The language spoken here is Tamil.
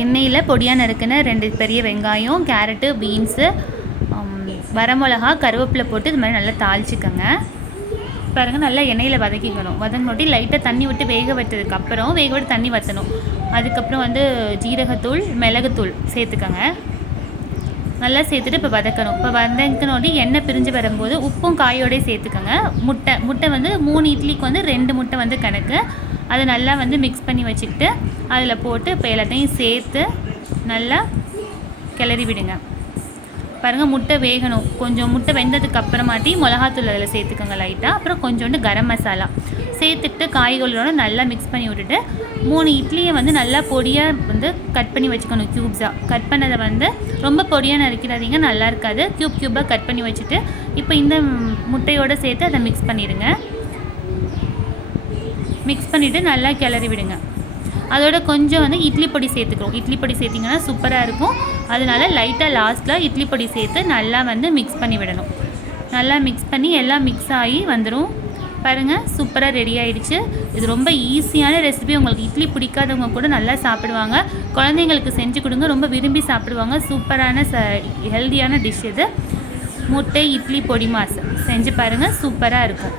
எண்ணெயில் பொடியாக நறுக்கின ரெண்டு பெரிய வெங்காயம் கேரட்டு பீன்ஸு வரமிளகா கருவேப்பிலை போட்டு இது மாதிரி நல்லா தாளிச்சிக்கோங்க. பாருங்கள் நல்லா எண்ணெயில் வதக்கிக்கணும். வதங்கினோட்டி லைட்டாக தண்ணி விட்டு வேக வச்சதுக்கப்புறம் வேக விட்டு தண்ணி வற்றணும் அதுக்கப்புறம் வந்து ஜீரகத்தூள் மிளகுத்தூள் சேர்த்துக்கோங்க. நல்லா சேர்த்துட்டு இப்போ வதக்கணும். இப்போ வதக்கினோட்டி எண்ணெய் பிரிஞ்சு வரும்போது உப்பும் காயோடய சேர்த்துக்கோங்க. முட்டை முட்டை வந்து மூணு இட்லிக்கு வந்து ரெண்டு முட்டை வந்து கணக்கு. அதை நல்லா வந்து மிக்ஸ் பண்ணி வச்சுக்கிட்டு அதில் போட்டு இப்போ எல்லாத்தையும் சேர்த்து நல்லா கிளறி விடுங்க. பாருங்கள் முட்டை வேகணும். கொஞ்சம் முட்டை வெந்ததுக்கு அப்புறமாட்டி மிளகாத்தூள் அதில் சேர்த்துக்கோங்க லைட்டாக அப்புறம் கொஞ்சோண்டு கரம் மசாலா. சேர்த்துக்கிட்டு காய்களோட நல்லா மிக்ஸ் பண்ணி விட்டுட்டு மூணு இட்லியை வந்து நல்லா பொடியாக வந்து கட் பண்ணி வச்சுக்கணும் க்யூப்ஸாக கட் பண்ணதை வந்து ரொம்ப பொடியாக நறுக்கிறாதீங்க நல்லா இருக்காது. க்யூப் க்யூப்பாக கட் பண்ணி வச்சுட்டு இப்போ இந்த முட்டையோடு சேர்த்து அதை மிக்ஸ் பண்ணிடுங்க. மிக்ஸ் பண்ணிவிட்டு நல்லா கிளறி விடுங்க. அதோட கொஞ்சம் வந்து இட்லி பொடி சேர்த்துக்கிறோம். இட்லி பொடி சேர்த்திங்கன்னா சூப்பராக இருக்கும். அதனால லைட்டாக லாஸ்ட்டில் இட்லி பொடி சேர்த்து நல்லா வந்து மிக்ஸ் பண்ணி விடணும். நல்லா மிக்ஸ் பண்ணி எல்லாம் மிக்ஸ் ஆகி வந்துடும் பாருங்கள் சூப்பராக ரெடி ஆகிடுச்சு இது ரொம்ப ஈஸியான ரெசிபி உங்களுக்கு இட்லி பிடிக்காதவங்க கூட நல்லா சாப்பிடுவாங்க. குழந்தைங்களுக்கு செஞ்சு கொடுங்க. ரொம்ப விரும்பி சாப்பிடுவாங்க. சூப்பரான ச ஹெல்தியான டிஷ் இது. முட்டை இட்லி பொடி மாசு செஞ்சு பாருங்கள் சூப்பராக இருக்கும்.